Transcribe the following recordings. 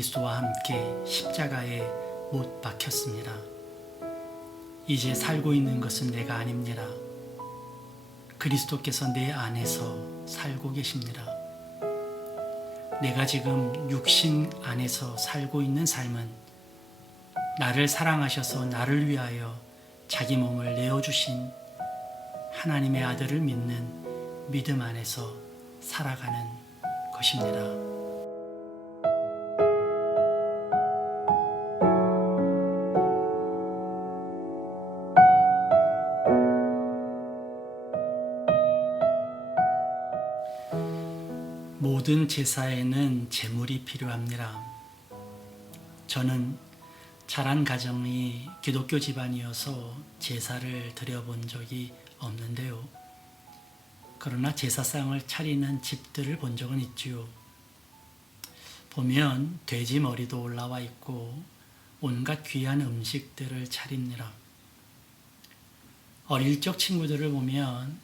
그리스도와 함께 십자가에 못 박혔습니다. 이제 살고 있는 것은 내가 아닙니다. 그리스도께서 내 안에서 살고 계십니다. 내가 지금 육신 안에서 살고 있는 삶은 나를 사랑하셔서 나를 위하여 자기 몸을 내어주신 하나님의 아들을 믿는 믿음 안에서 살아가는 것입니다. 모든 제사에는 제물이 필요합니다. 저는 자란 가정이 기독교 집안이어서 제사를 드려본 적이 없는데요. 그러나 제사상을 차리는 집들을 본 적은 있지요. 보면 돼지 머리도 올라와 있고 온갖 귀한 음식들을 차립니다. 어릴 적 친구들을 보면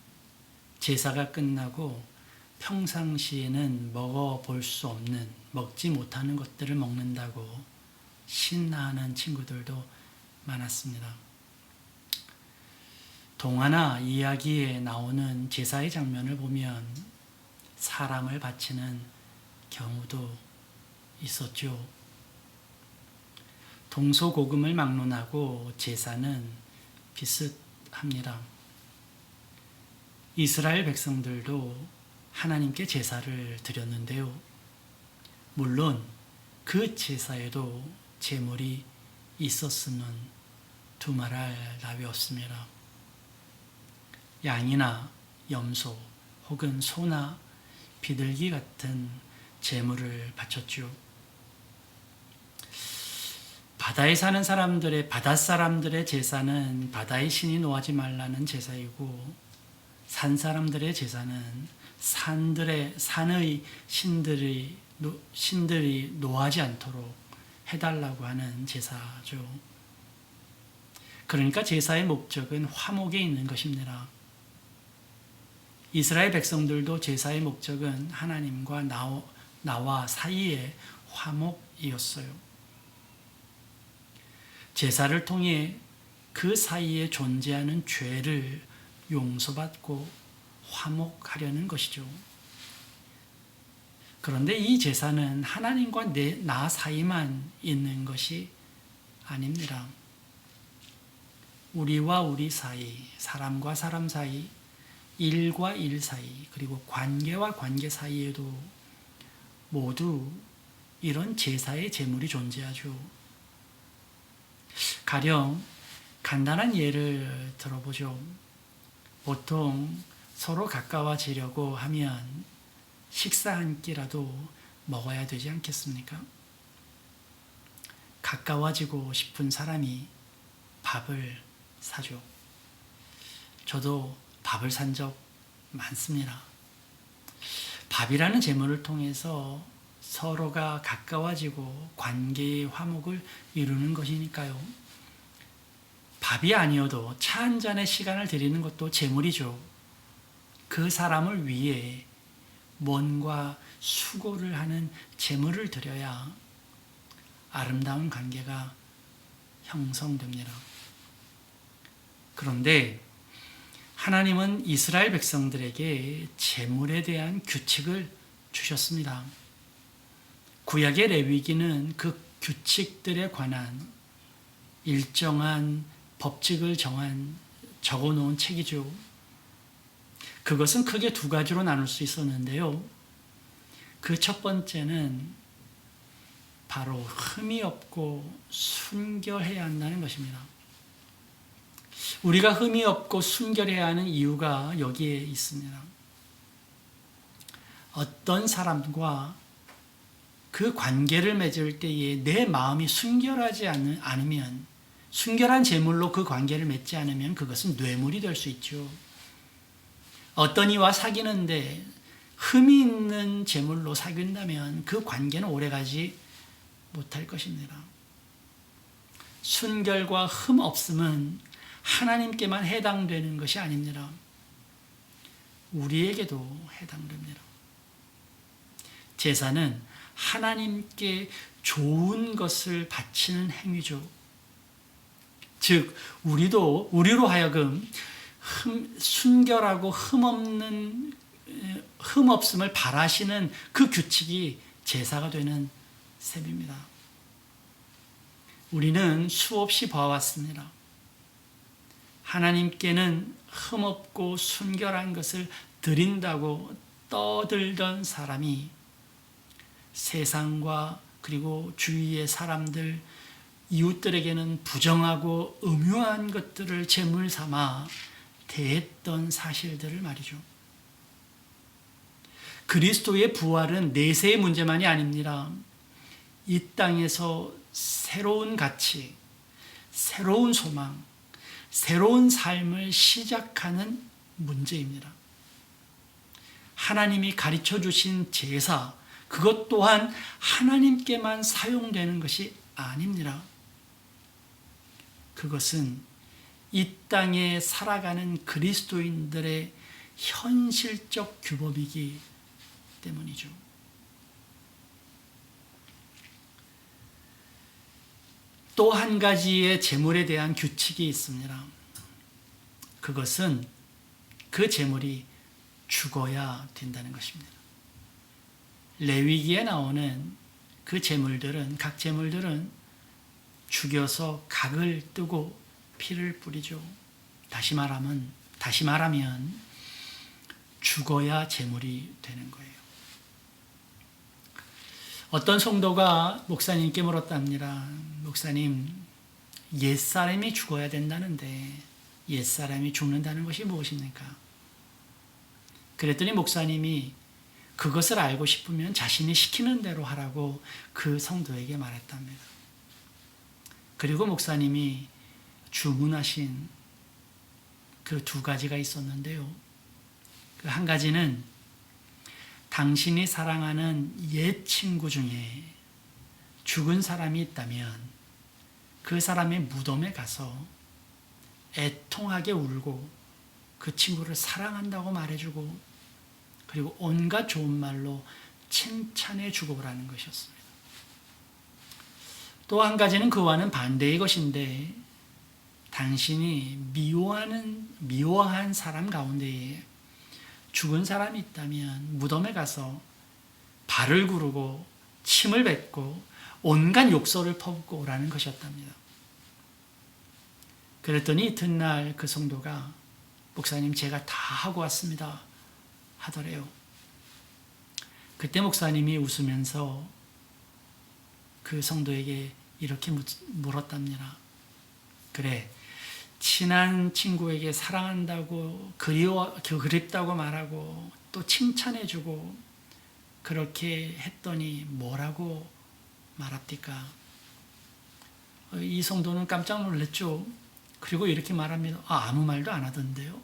제사가 끝나고 평상시에는 먹어볼 수 없는, 먹지 못하는 것들을 먹는다고 신나하는 친구들도 많았습니다. 동화나 이야기에 나오는 제사의 장면을 보면 사람을 바치는 경우도 있었죠. 동서고금을 막론하고 제사는 비슷합니다. 이스라엘 백성들도 하나님께 제사를 드렸는데요. 물론 그 제사에도 제물이 있었으면 두말할 나위 없습니다. 양이나 염소 혹은 소나 비둘기 같은 제물을 바쳤죠. 바다에 사는 사람들의, 바닷사람들의 제사는 바다의 신이 노하지 말라는 제사이고, 산 사람들의 제사는 산의 신들이 노하지 않도록 해달라고 하는 제사죠. 그러니까 제사의 목적은 화목에 있는 것입니다. 이스라엘 백성들도 제사의 목적은 하나님과 나와 사이의 화목이었어요. 제사를 통해 그 사이에 존재하는 죄를 용서받고 화목하려는 것이죠. 그런데 이 제사는 하나님과 나 사이만 있는 것이 아닙니다. 우리와 우리 사이, 사람과 사람 사이, 일과 일 사이, 그리고 관계와 관계 사이에도 모두 이런 제사의 제물이 존재하죠. 가령 간단한 예를 들어보죠. 보통 서로 가까워지려고 하면 식사 한 끼라도 먹어야 되지 않겠습니까? 가까워지고 싶은 사람이 밥을 사죠. 저도 밥을 산 적 많습니다. 밥이라는 제물을 통해서 서로가 가까워지고 관계의 화목을 이루는 것이니까요. 밥이 아니어도 차 한 잔의 시간을 드리는 것도 제물이죠. 그 사람을 위해 뭔가 수고를 하는 제물을 드려야 아름다운 관계가 형성됩니다. 그런데 하나님은 이스라엘 백성들에게 제물에 대한 규칙을 주셨습니다. 구약의 레위기는 그 규칙들에 관한 일정한 법칙을 적어놓은 책이죠. 그것은 크게 두 가지로 나눌 수 있었는데요. 그 첫 번째는 바로 흠이 없고 순결해야 한다는 것입니다. 우리가 흠이 없고 순결해야 하는 이유가 여기에 있습니다. 어떤 사람과 그 관계를 맺을 때에 내 마음이 순결하지 않으면, 순결한 제물로 그 관계를 맺지 않으면 그것은 뇌물이 될 수 있죠. 어떤 이와 사귀는데 흠이 있는 제물로 사귄다면 그 관계는 오래가지 못할 것입니다. 순결과 흠 없음은 하나님께만 해당되는 것이 아닙니다. 우리에게도 해당됩니다. 제사는 하나님께 좋은 것을 바치는 행위죠. 즉 우리로 하여금 순결하고 흠없음을 바라시는 그 규칙이 제사가 되는 셈입니다. 우리는 수없이 봐왔습니다. 하나님께는 흠없고 순결한 것을 드린다고 떠들던 사람이 세상과 그리고 주위의 사람들, 이웃들에게는 부정하고 음흉한 것들을 제물 삼아 대했던 사실들을 말이죠. 그리스도의 부활은 내세의 문제만이 아닙니다. 이 땅에서 새로운 가치, 새로운 소망, 새로운 삶을 시작하는 문제입니다. 하나님이 가르쳐 주신 제사, 그것 또한 하나님께만 사용되는 것이 아닙니다. 그것은 이 땅에 살아가는 그리스도인들의 현실적 규범이기 때문이죠. 또 한 가지의 제물에 대한 규칙이 있습니다. 그것은 그 제물이 죽어야 된다는 것입니다. 레위기에 나오는 그 제물들은, 각 제물들은 죽여서 각을 뜨고 피를 뿌리죠. 다시 말하면 죽어야 제물이 되는 거예요. 어떤 성도가 목사님께 물었답니다. 목사님, 옛사람이 죽어야 된다는데 옛사람이 죽는다는 것이 무엇입니까? 그랬더니 목사님이 그것을 알고 싶으면 자신이 시키는 대로 하라고 그 성도에게 말했답니다. 그리고 목사님이 주문하신 그 두 가지가 있었는데요. 그 한 가지는 당신이 사랑하는 옛 친구 중에 죽은 사람이 있다면 그 사람의 무덤에 가서 애통하게 울고 그 친구를 사랑한다고 말해주고 그리고 온갖 좋은 말로 칭찬해 주고 오라는 것이었습니다. 또 한 가지는 그와는 반대의 것인데 당신이 미워한 사람 가운데에 죽은 사람이 있다면 무덤에 가서 발을 구르고 침을 뱉고 온갖 욕설을 퍼붓고 오라는 것이었답니다. 그랬더니 이튿날 그 성도가 목사님 제가 다 하고 왔습니다 하더래요. 그때 목사님이 웃으면서 그 성도에게 이렇게 물었답니다. 그래, 친한 친구에게 사랑한다고 그립다고 말하고 또 칭찬해주고 그렇게 했더니 뭐라고 말합니까? 이 성도는 깜짝 놀랐죠. 그리고 이렇게 말합니다. 아무 말도 안 하던데요.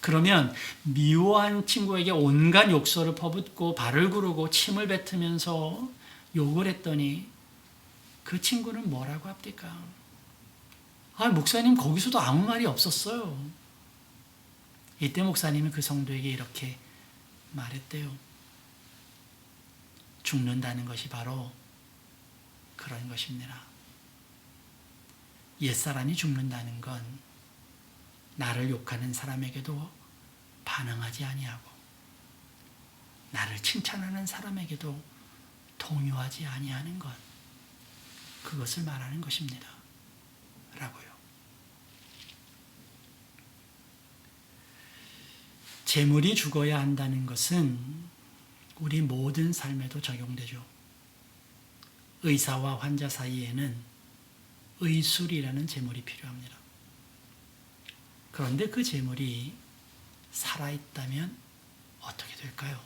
그러면 미워한 친구에게 온갖 욕설을 퍼붓고 발을 구르고 침을 뱉으면서 욕을 했더니 그 친구는 뭐라고 합니까? 목사님 거기서도 아무 말이 없었어요. 이때 목사님이 그 성도에게 이렇게 말했대요. 죽는다는 것이 바로 그런 것입니다. 옛사람이 죽는다는 건 나를 욕하는 사람에게도 반응하지 아니하고 나를 칭찬하는 사람에게도 동요하지 아니하는 것, 그것을 말하는 것입니다. 라고요. 재물이 죽어야 한다는 것은 우리 모든 삶에도 적용되죠. 의사와 환자 사이에는 의술이라는 재물이 필요합니다. 그런데 그 재물이 살아있다면 어떻게 될까요?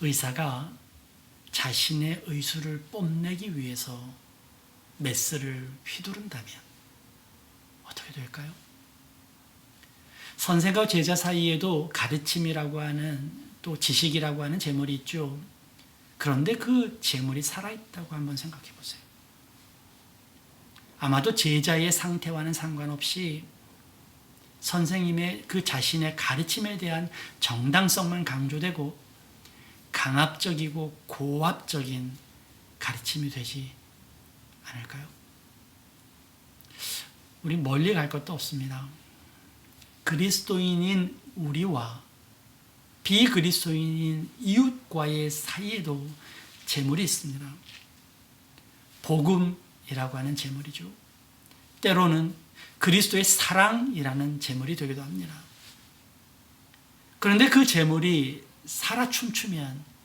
의사가 자신의 의술을 뽐내기 위해서 메스를 휘두른다면 어떻게 될까요? 선생과 제자 사이에도 가르침이라고 하는 또 지식이라고 하는 재물이 있죠. 그런데 그 재물이 살아있다고 한번 생각해 보세요. 아마도 제자의 상태와는 상관없이 선생님의 그 자신의 가르침에 대한 정당성만 강조되고 강압적이고 고압적인 가르침이 되지 않을까요? 우리 멀리 갈 것도 없습니다. 그리스도인인 우리와 비그리스도인인 이웃과의 사이에도 재물이 있습니다. 복음이라고 하는 재물이죠. 때로는 그리스도의 사랑이라는 재물이 되기도 합니다. 그런데 그 재물이 살아 춤추면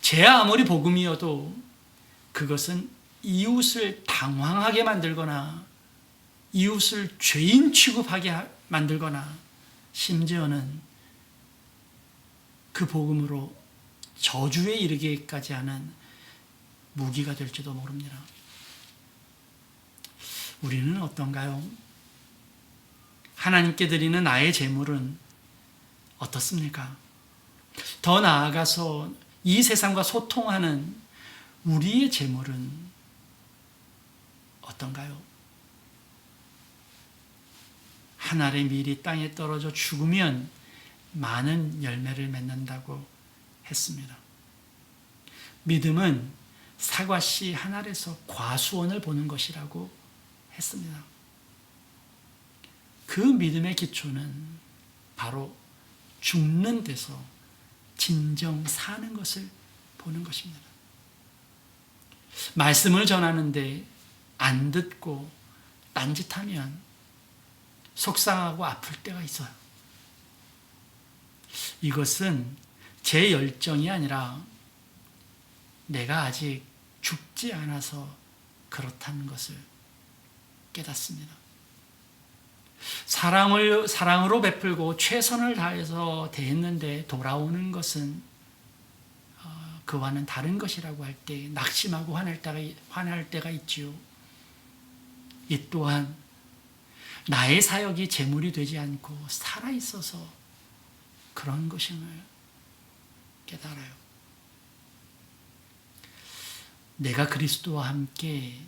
제 아무리 복음이어도 그것은 이웃을 당황하게 만들거나 이웃을 죄인 취급하게 만들거나 심지어는 그 복음으로 저주에 이르기까지 하는 무기가 될지도 모릅니다. 우리는 어떤가요? 하나님께 드리는 나의 제물은 어떻습니까? 더 나아가서 이 세상과 소통하는 우리의 제물은 어떤가요? 한 알의 밀이 땅에 떨어져 죽으면 많은 열매를 맺는다고 했습니다. 믿음은 사과씨 한 알에서 과수원을 보는 것이라고 했습니다. 그 믿음의 기초는 바로 죽는 데서 진정 사는 것을 보는 것입니다. 말씀을 전하는데 안 듣고 딴짓하면 속상하고 아플 때가 있어요. 이것은 제 열정이 아니라 내가 아직 죽지 않아서 그렇다는 것을 깨닫습니다. 사랑으로 베풀고 최선을 다해서 대했는데 돌아오는 것은 그와는 다른 것이라고 할 때 낙심하고 화날 때가 있지요. 이 또한 나의 사역이 재물이 되지 않고 살아있어서 그런 것임을 깨달아요. 내가 그리스도와 함께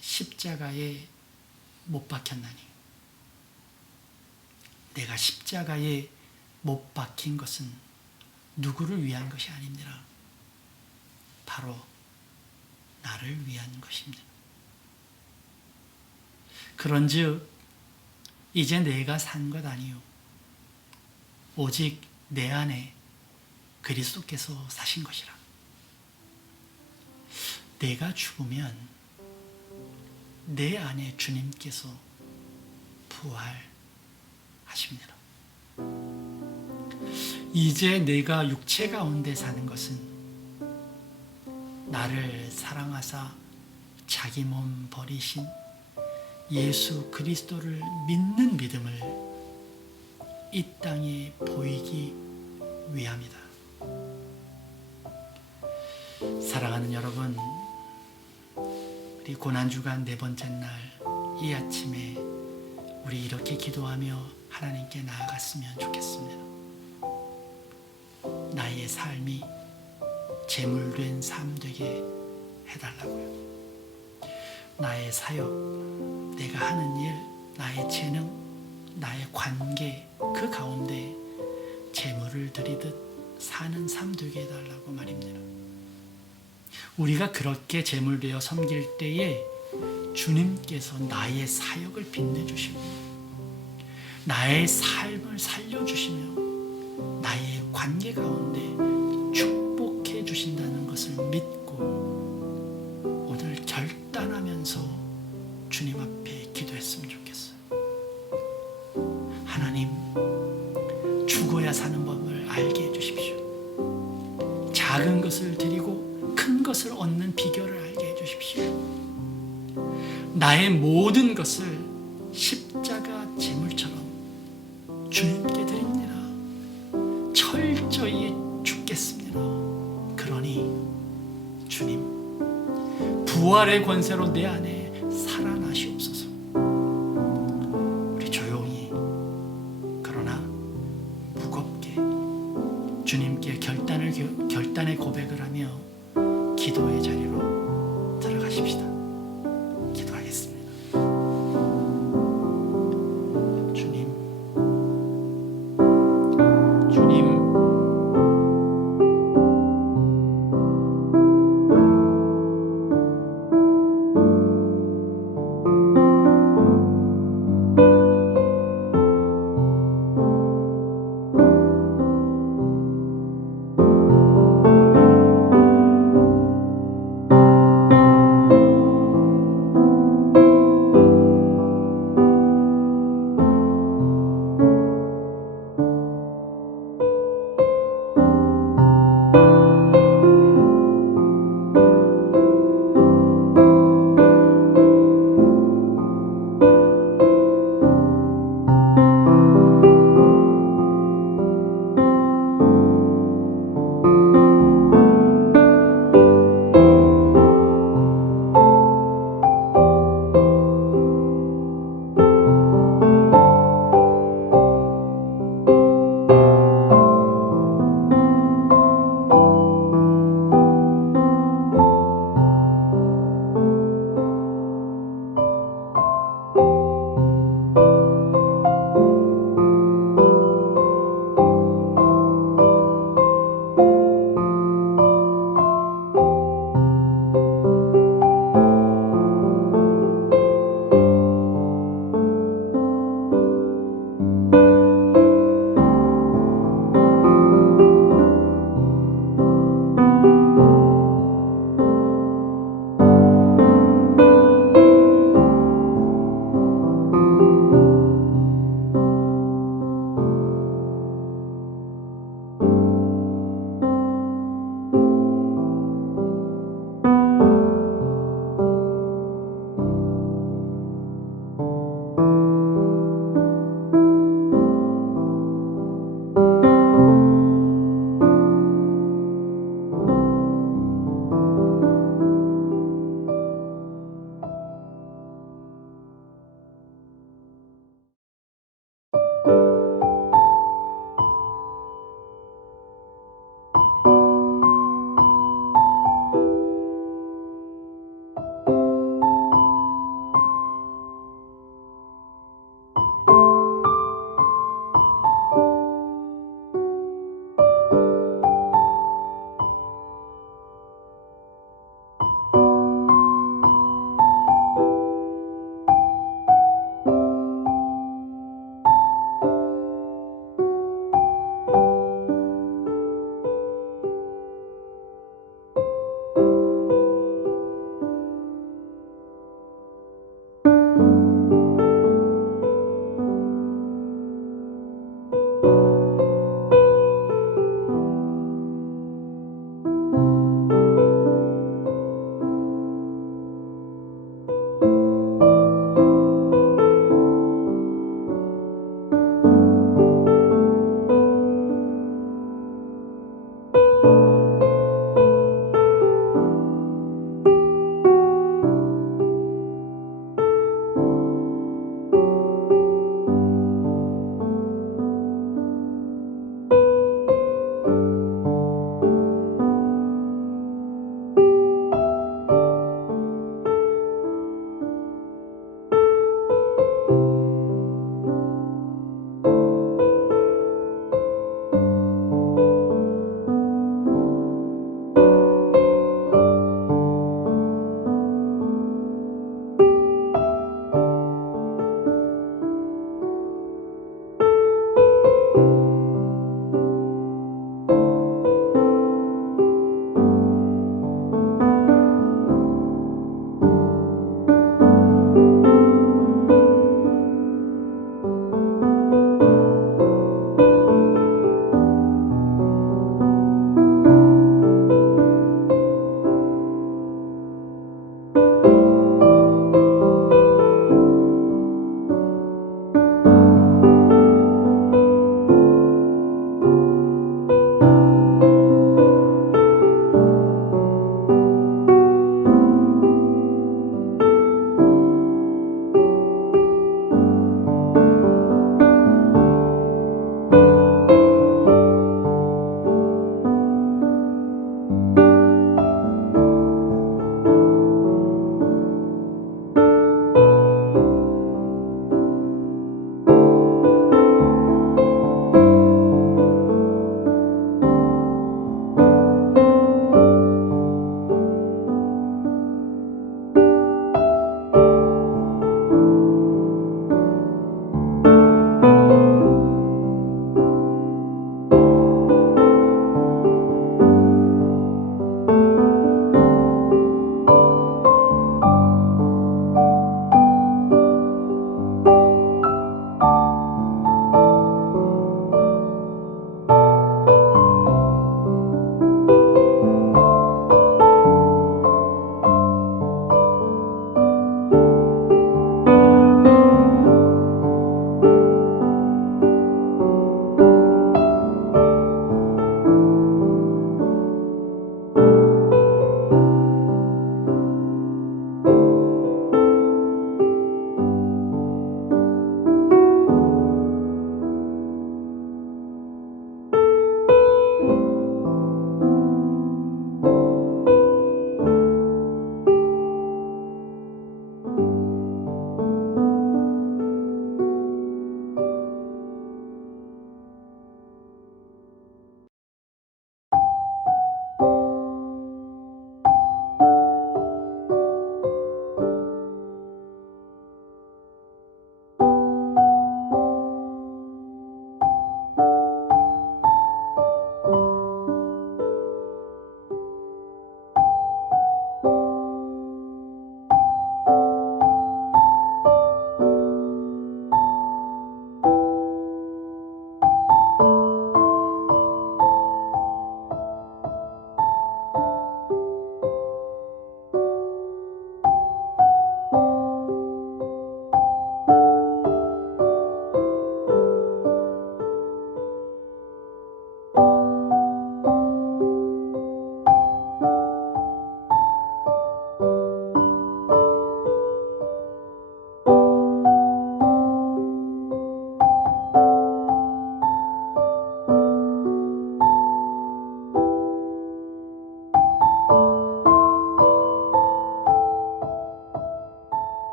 십자가에 못 박혔나니 내가 십자가에 못 박힌 것은 누구를 위한 것이 아닙니다. 바로 나를 위한 것입니다. 그런즉 이제 내가 산 것 아니요 오직 내 안에 그리스도께서 사신 것이라. 내가 죽으면 내 안에 주님께서 부활하십니다. 이제 내가 육체 가운데 사는 것은 나를 사랑하사 자기 몸 버리신 예수 그리스도를 믿는 믿음을 이 땅에 보이기 위함이다. 사랑하는 여러분, 우리 고난주간 네 번째 날 이 아침에 우리 이렇게 기도하며 하나님께 나아갔으면 좋겠습니다. 나의 삶이 제물된 삶 되게 해달라고요. 나의 사역, 내가 하는 일, 나의 재능, 나의 관계, 그 가운데 제물을 드리듯 사는 삶 되게 해달라고 말입니다. 우리가 그렇게 제물되어 섬길 때에 주님께서 나의 사역을 빛내주시고 나의 삶을 살려주시며 나의 관계 가운데 축복해 주신다는 것을 믿고 오늘 결단하면서 주님 앞에 기도했으면 좋겠어요. 하나님, 죽어야 사는 법을 알게 해주십시오. 작은 것을 드리고 큰 것을 얻는 비결을 알게 해주십시오. 나의 모든 것을 십자가 제물처럼 주님께 드립니다. 철저히 죽겠습니다. 그러니 주님, 부활의 권세로 내 안에 살아나시옵소서. 우리 조용히 그러나 무겁게 주님께 결단의 고백을 하며 기도의 자리로 들어가십시다.